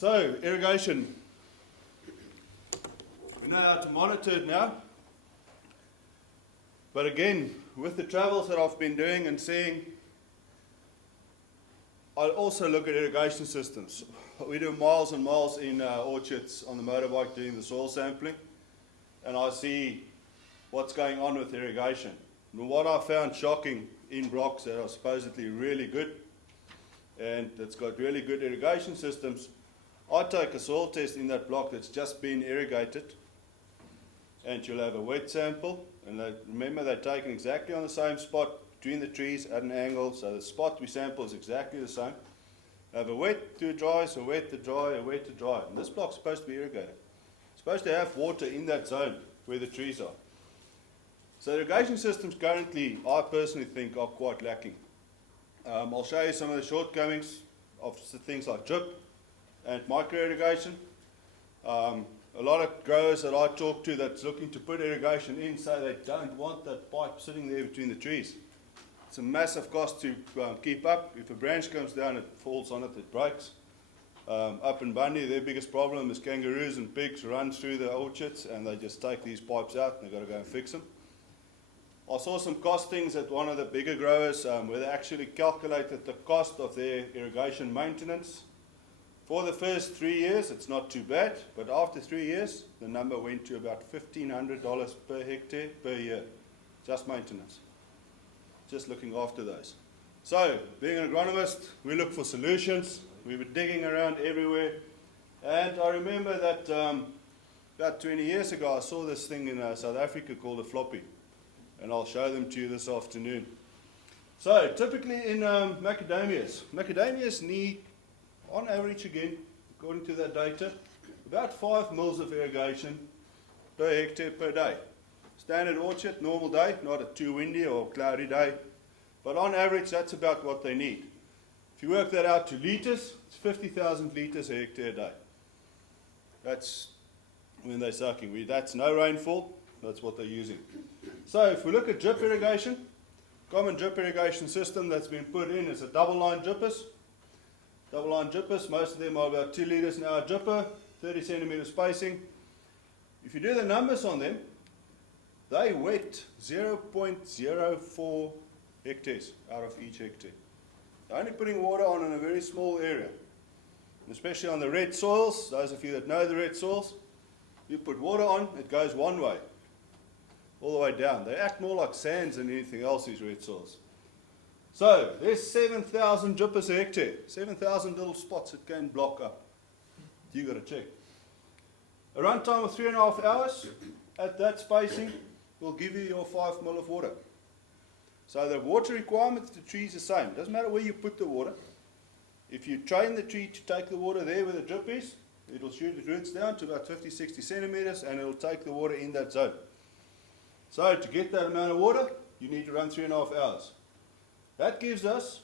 So, irrigation. We know how to monitor it now. But again, with the travels that I've been doing and seeing, I'll also look at irrigation systems. We do miles and miles in orchards on the motorbike doing the soil sampling, and I see what's going on with irrigation. And what I found shocking in blocks that are supposedly really good and that's got really good irrigation systems, I take a soil test in that block that's just been irrigated, and you'll have a wet sample, and remember they're taken exactly on the same spot between the trees at an angle, so the spot we sample is exactly the same. Have a wet to dry, so wet to dry, a wet to dry. And this block's supposed to be irrigated. It's supposed to have water in that zone where the trees are. So irrigation systems currently, I personally think, are quite lacking. I'll show you some of the shortcomings of things like drip and micro irrigation. A lot of growers that I talk to that's looking to put irrigation in say they don't want that pipe sitting there between the trees. It's a massive cost to keep up. If a branch comes down, it falls on it, it breaks. Up in Bundy, their biggest problem is kangaroos and pigs run through the orchards and they just take these pipes out and they've got to go and fix them. I saw some costings at one of the bigger growers where they actually calculated the cost of their irrigation maintenance. For the first 3 years, it's not too bad, but after 3 years, the number went to about $1,500 per hectare per year, just maintenance, just looking after those. So, being an agronomist, we look for solutions. We were digging around everywhere, and I remember that about 20 years ago, I saw this thing in South Africa called a floppy, and I'll show them to you this afternoon. So, typically in macadamias need, on average again, according to that data, about 5 mils of irrigation per hectare per day. Standard orchard, normal day, not a too windy or cloudy day, but on average that's about what they need. If you work that out to litres, it's 50,000 litres a hectare a day. That's when they're sucking. That's no rainfall, that's what they're using. So if we look at drip irrigation, common drip irrigation system that's been put in is a double line drippers. Double line drippers, most of them are about 2 litres an hour dripper, 30 centimetre spacing. If you do the numbers on them, they wet 0.04 hectares out of each hectare. They're only putting water on in a very small area. And especially on the red soils, those of you that know the red soils, you put water on, it goes one way, all the way down. They act more like sands than anything else, these red soils. So, there's 7,000 drippers a hectare, 7,000 little spots that can block up. You've got to check. A run time of 3.5 hours at that spacing will give you your 5 mil of water. So the water requirement of the tree is the same. It doesn't matter where you put the water. If you train the tree to take the water there where the drip is, it'll shoot its roots down to about 50-60 centimeters and it'll take the water in that zone. So to get that amount of water, you need to run 3.5 hours. That gives us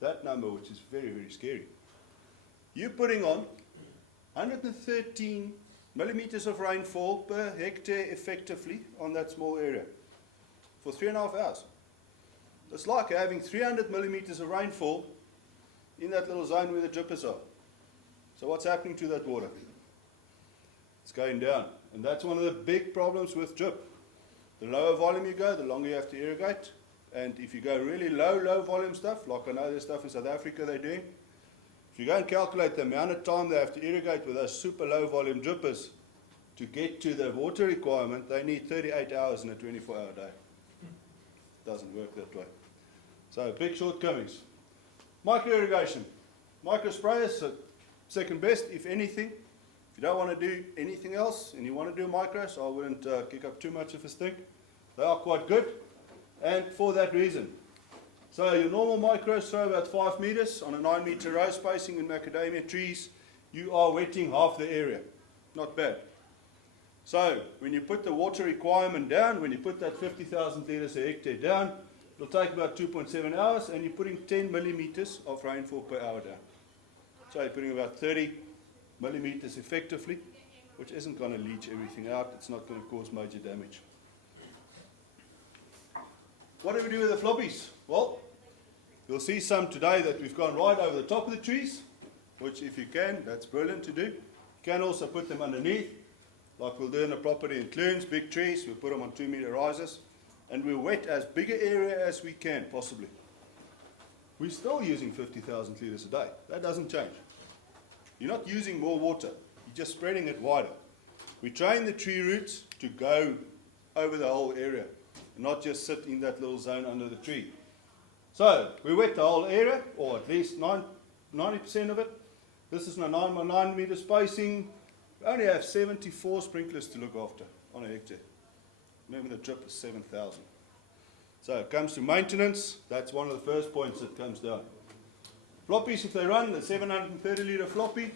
that number, which is very, very scary. You're putting on 113 millimeters of rainfall per hectare effectively on that small area for 3.5 hours. It's like having 300 millimeters of rainfall in that little zone where the drippers are. So what's happening to that water? It's going down. And that's one of the big problems with drip. The lower volume you go, the longer you have to irrigate. And if you go really low volume stuff, like I know there's stuff in South Africa they're doing, if you go and calculate the amount of time they have to irrigate with those super low volume drippers to get to the water requirement, they need 38 hours in a 24-hour day. It doesn't work that way. So big shortcomings. Micro irrigation. Micro sprayers are second best, if anything. If you don't want to do anything else and you want to do micros, I wouldn't kick up too much of a stink. They are quite good. And for that reason. So your normal micros throw about 5 meters on a 9 meter row spacing in macadamia trees. You are wetting half the area. Not bad. So when you put the water requirement down, when you put that 50,000 litres a hectare down, it'll take about 2.7 hours and you're putting 10 millimeters of rainfall per hour down. So you're putting about 30 millimeters effectively, which isn't going to leach everything out. It's not going to cause major damage. What do we do with the floppies? Well, you'll see some today that we've gone right over the top of the trees. which if you can, that's brilliant to do. You can also put them underneath, like we'll do in the property in Clunes, big trees, we put them on 2-meter risers, and we wet as big an area as we can possibly. We're still using 50,000 litres a day. That doesn't change. You're not using more water, you're just spreading it wider. We train the tree roots to go over the whole area, and not just sit in that little zone under the tree. So, we wet the whole area, or at least 90% of it. This is a 9 by 9 meter spacing. We only have 74 sprinklers to look after on a hectare. Remember the drip is 7,000. So it comes to maintenance, that's one of the first points that comes down. Floppies, if they run, the 730 litre floppy,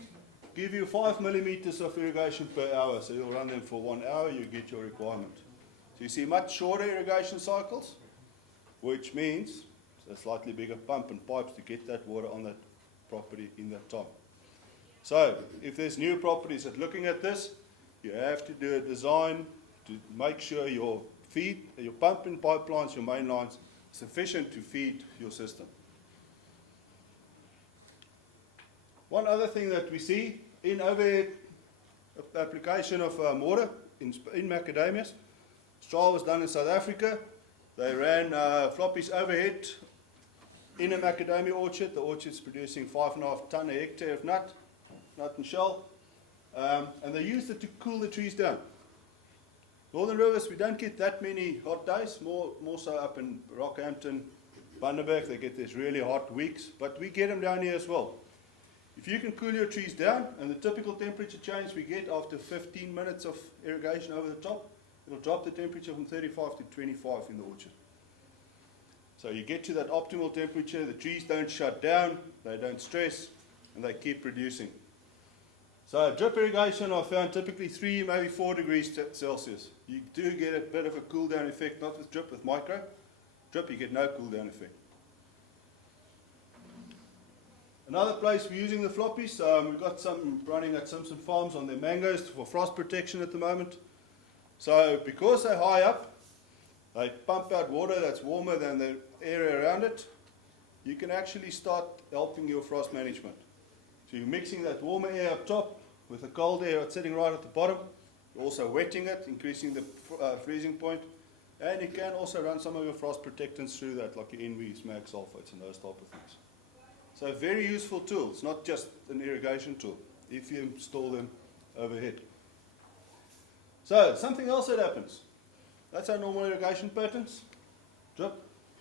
give you 5 millimeters of irrigation per hour. So you'll run them for 1 hour, you get your requirement. So you see much shorter irrigation cycles, which means a slightly bigger pump and pipes to get that water on that property in that time. So if there's new properties that looking at this, you have to do a design to make sure your feed, your pumping pipelines, your main lines, sufficient to feed your system. One other thing that we see in overhead application of water in macadamias, trial was done in South Africa. They ran floppies overhead in a macadamia orchard. The orchard's producing 5.5 tonne a hectare of nut and shell, and they used it to cool the trees down. Northern Rivers, we don't get that many hot days, more so up in Rockhampton, Bundaberg, they get these really hot weeks, but we get them down here as well. If you can cool your trees down, and the typical temperature change we get after 15 minutes of irrigation over the top, it'll drop the temperature from 35 to 25 in the orchard. So you get to that optimal temperature, the trees don't shut down, they don't stress, and they keep producing. So drip irrigation I found typically 3, maybe 4 degrees Celsius. You do get a bit of a cool down effect, not with drip, with micro. Drip you get no cool down effect. Another place we're using the floppies, we've got some running at Simpson Farms on their mangoes for frost protection at the moment. So because they're high up, they pump out water that's warmer than the area around it. You can actually start helping your frost management. So you're mixing that warmer air up top with the cold air sitting right at the bottom. You're also wetting it, increasing the freezing point. And you can also run some of your frost protectants through that, like your NVs, mag sulfates, and those type of things. So a very useful tool. It's not just an irrigation tool, if you install them overhead. So something else that happens. That's our normal irrigation patterns. Drip,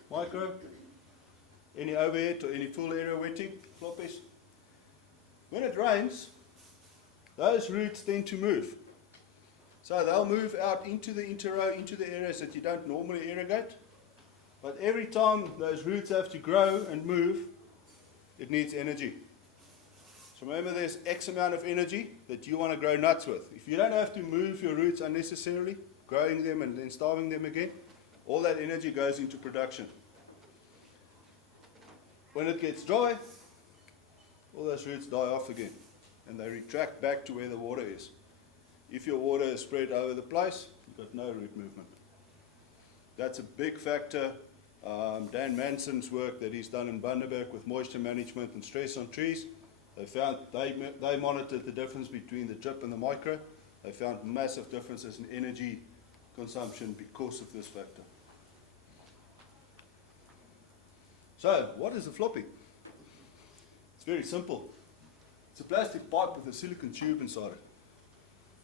micro, any overhead or any full area wetting, floppies. When it rains, those roots tend to move. So they'll move out into the interrow, into the areas that you don't normally irrigate. But every time those roots have to grow and move, it needs energy. So remember, there's X amount of energy that you want to grow nuts with. If you don't have to move your roots unnecessarily, growing them and then starving them again, all that energy goes into production. When it gets dry, all those roots die off again, and they retract back to where the water is. If your water is spread over the place, you've got no root movement. That's a big factor. Dan Manson's work that he's done in Bundaberg with moisture management and stress on trees, they found they monitored the difference between the drip and the micro. They found massive differences in energy consumption because of this factor. So, what is a floppy? It's very simple. It's a plastic pipe with a silicon tube inside it.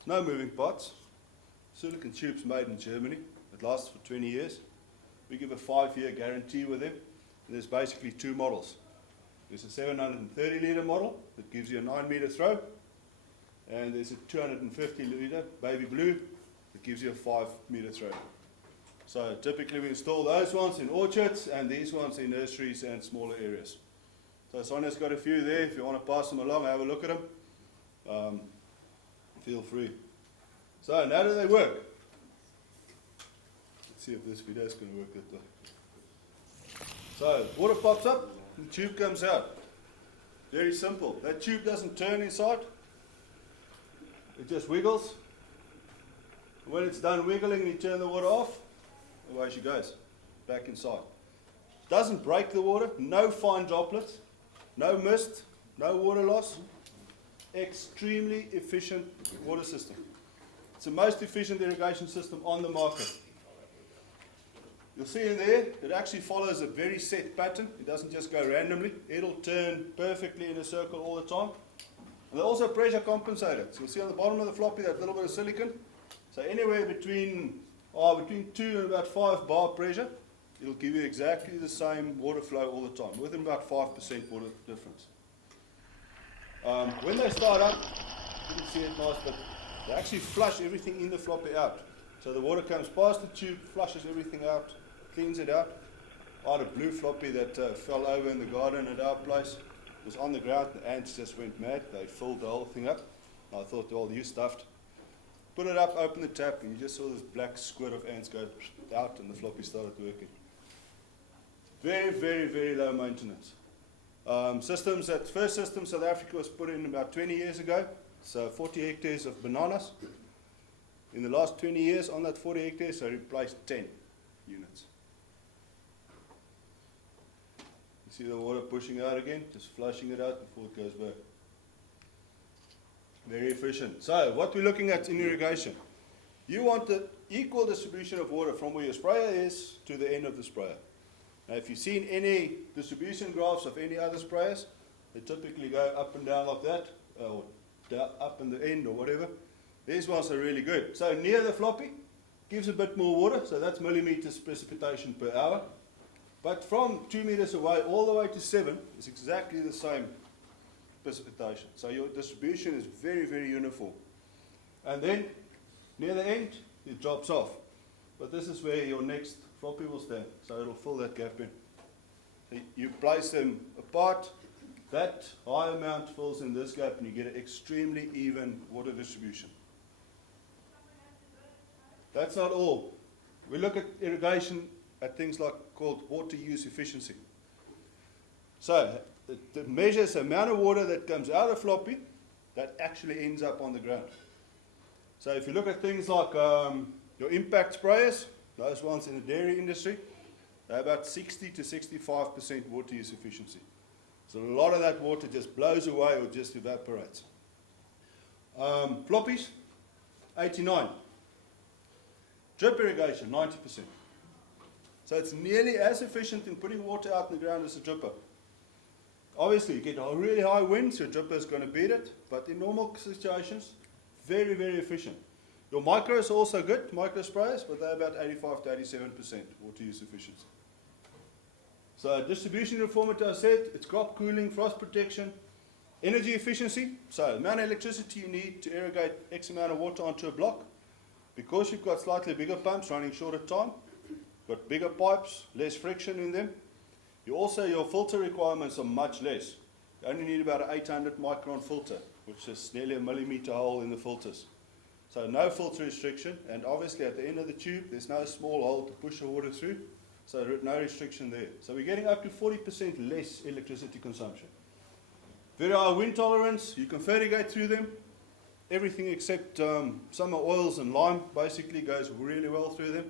No moving parts. Silicon tubes made in Germany. It lasts for 20 years. We give a 5-year guarantee with them. And there's basically 2 models. There's a 730 litre model that gives you a 9 metre throw. And there's a 250 litre baby blue that gives you a 5 metre throw. So typically we install those ones in orchards and these ones in nurseries and smaller areas. So Sonia's got a few there. If you want to pass them along, have a look at them. Feel free. So now do they work? Let's see if this video is going to work that way. So water pops up, the tube comes out. Very simple. That tube doesn't turn inside. It just wiggles. When it's done wiggling, you turn the water off. Away she goes, back inside. Doesn't break the water, no fine droplets, no mist, no water loss, extremely efficient water system. It's the most efficient irrigation system on the market. You'll see in there, it actually follows a very set pattern. It doesn't just go randomly. It'll turn perfectly in a circle all the time. And they're also pressure compensated. So you'll see on the bottom of the floppy that little bit of silicon. So anywhere between 2 and about 5 bar pressure, it'll give you exactly the same water flow all the time, within about 5% water difference. When they start up, you can see it nice, but they actually flush everything in the floppy out. So the water comes past the tube, flushes everything out, cleans it out. I had a blue floppy that fell over in the garden at our place. It was on the ground, the ants just went mad. They filled the whole thing up. I thought, well, you stuffed. Put it up, open the tap, and you just saw this black squid of ants go out, and the floppy started working. Very, very, very low maintenance. First system South Africa was put in about 20 years ago. So 40 hectares of bananas. In the last 20 years, on that 40 hectares, I replaced 10 units. You see the water pushing out again, just flushing it out before it goes back. Very efficient. So what we're looking at in irrigation, you want the equal distribution of water from where your sprayer is to the end of the sprayer. Now if you've seen any distribution graphs of any other sprayers, they typically go up and down like that, or down, up in the end or whatever. These ones are really good. So near the floppy, gives a bit more water, so that's millimeters precipitation per hour. But from 2 meters away all the way to 7 is exactly the same precipitation. So your distribution is very, very uniform. And then near the end, it drops off. But this is where your next floppy will stand, so it'll fill that gap in. So you place them apart, that high amount fills in this gap, and you get an extremely even water distribution. That's not all. We look at irrigation at things like called water use efficiency. So it measures the amount of water that comes out of floppy that actually ends up on the ground. So if you look at things like your impact sprayers, those ones in the dairy industry, they're about 60 to 65% water use efficiency. So a lot of that water just blows away or just evaporates. Floppies, 89. Drip irrigation, 90%. So it's nearly as efficient in putting water out in the ground as a dripper. Obviously, you get a really high wind, so a dripper is going to beat it, but in normal situations, very, very efficient. Your micros are also good, micro sprayers, but they're about 85 to 87% water use efficiency. So distribution uniformity, I said, it's crop cooling, frost protection, energy efficiency. So the amount of electricity you need to irrigate X amount of water onto a block. Because you've got slightly bigger pumps running shorter time, got bigger pipes, less friction in them. Your filter requirements are much less. You only need about an 800 micron filter, which is nearly a millimeter hole in the filters. So no filter restriction, and obviously at the end of the tube, there's no small hole to push the water through, so no restriction there. So we're getting up to 40% less electricity consumption. Very high wind tolerance, you can fertigate through them. Everything except summer oils and lime basically goes really well through them.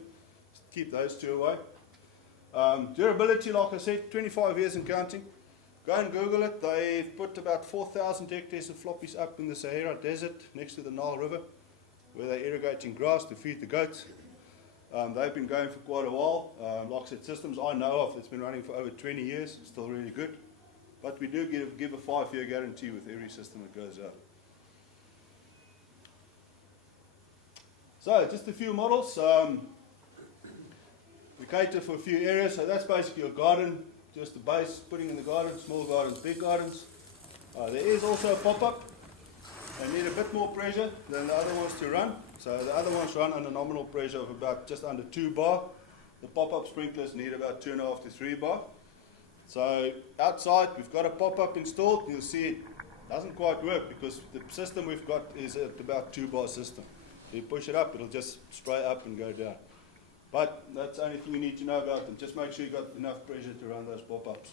Keep those two away. Durability, like I said, 25 years and counting. Go and Google it. They've put about 4,000 hectares of floppies up in the Sahara Desert next to the Nile River, where they're irrigating grass to feed the goats. They've been going for quite a while. Like I said, systems I know of, it's been running for over 20 years, still really good. But we do give a 5-year guarantee with every system that goes out. So, just a few models. We cater for a few areas, so that's basically your garden, just the base, putting in the garden, small gardens, big gardens. There is also a pop-up. They need a bit more pressure than the other ones to run. So the other ones run under nominal pressure of about just under 2 bar. The pop-up sprinklers need about 2.5 to 3 bar. So outside we've got a pop-up installed. You'll see it doesn't quite work because the system we've got is at about 2 bar system. You push it up, it'll just spray up and go down. But that's the only thing you need to know about them. Just make sure you've got enough pressure to run those pop-ups.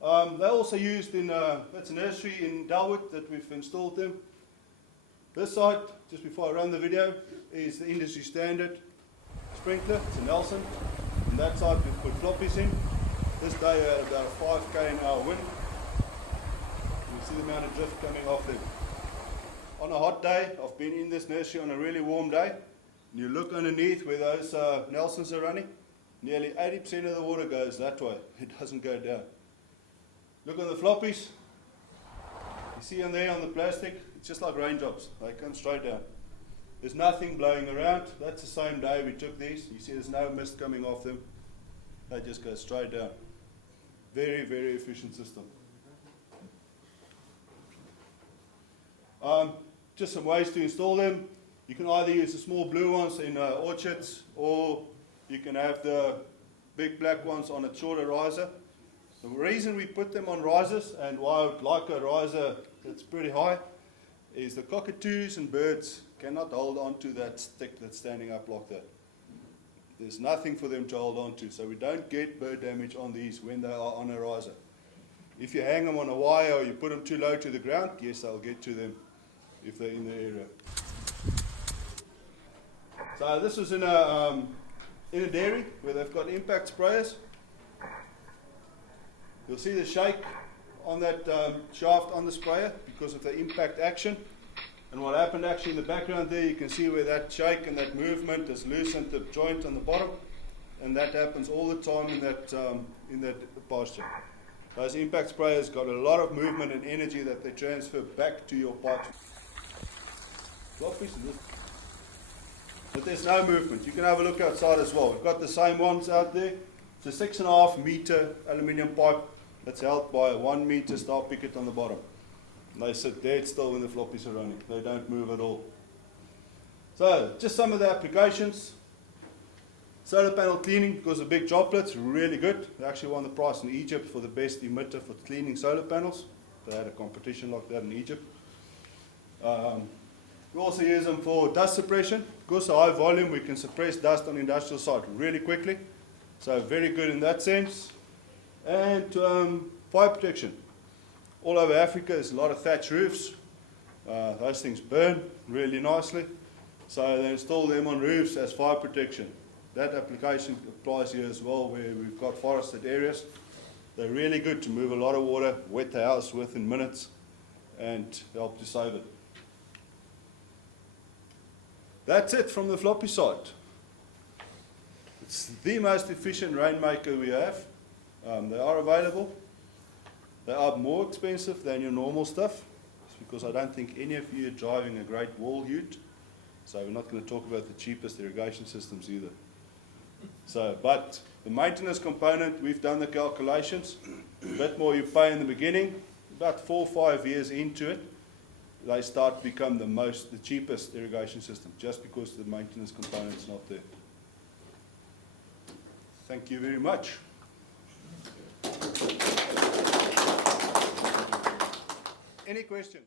They're also used in, that's a nursery in Dalwood that we've installed them. This side, just before I run the video, is the industry standard sprinkler. It's a Nelson. On that side we've put floppies in. This day we had about a 5 km/h wind. You You see the amount of drift coming off them. On a hot day, I've been in this nursery on a really warm day, and you look underneath where those Nelsons are running, nearly 80% of the water goes that way. It doesn't go down. Look on the floppies. You see on there on the plastic, it's just like raindrops. They come straight down. There's nothing blowing around. That's the same day we took these. You see there's no mist coming off them. They just go straight down. Very, very efficient system. Just some ways to install them. You can either use the small blue ones in orchards, or you can have the big black ones on a shorter riser. The reason we put them on risers, and why I would like a riser that's pretty high, is the cockatoos and birds cannot hold on to that stick that's standing up like that. There's nothing for them to hold on to, so we don't get bird damage on these when they are on a riser. If you hang them on a wire or you put them too low to the ground, yes, I'll get to them if they're in the area. So this was in a dairy where they've got impact sprayers. You'll see the shake on that shaft on the sprayer because of the impact action. And what happened actually in the background there, you can see where that shake and that movement has loosened the joint on the bottom, and that happens all the time in that pasture. Those impact sprayers got a lot of movement and energy that they transfer back to your pipe. But there's no movement. You can have a look outside as well. We've got the same ones out there. It's a 6.5 meter aluminium pipe that's held by a 1 meter star picket on the bottom. And they sit dead still when the floppies are running. They don't move at all. So, just some of the applications. Solar panel cleaning, because of big droplets, really good. They actually won the prize in Egypt for the best emitter for cleaning solar panels. They had a competition like that in Egypt. We also use them for dust suppression. Because of high volume, we can suppress dust on the industrial site really quickly. So very good in that sense. And fire protection. All over Africa, there's a lot of thatch roofs. Those things burn really nicely. So they install them on roofs as fire protection. That application applies here as well, where we've got forested areas. They're really good to move a lot of water, wet the house within minutes, and help to save it. That's it from the floppy side. It's the most efficient rainmaker we have. They are available. They are more expensive than your normal stuff, because I don't think any of you are driving a great wall ute. So we're not going to talk about the cheapest irrigation systems either. So, but the maintenance component, we've done the calculations. A bit more you pay in the beginning. About 4 or 5 years into it, they start to become the cheapest irrigation system, just because the maintenance component's not there. Thank you very much. Any questions?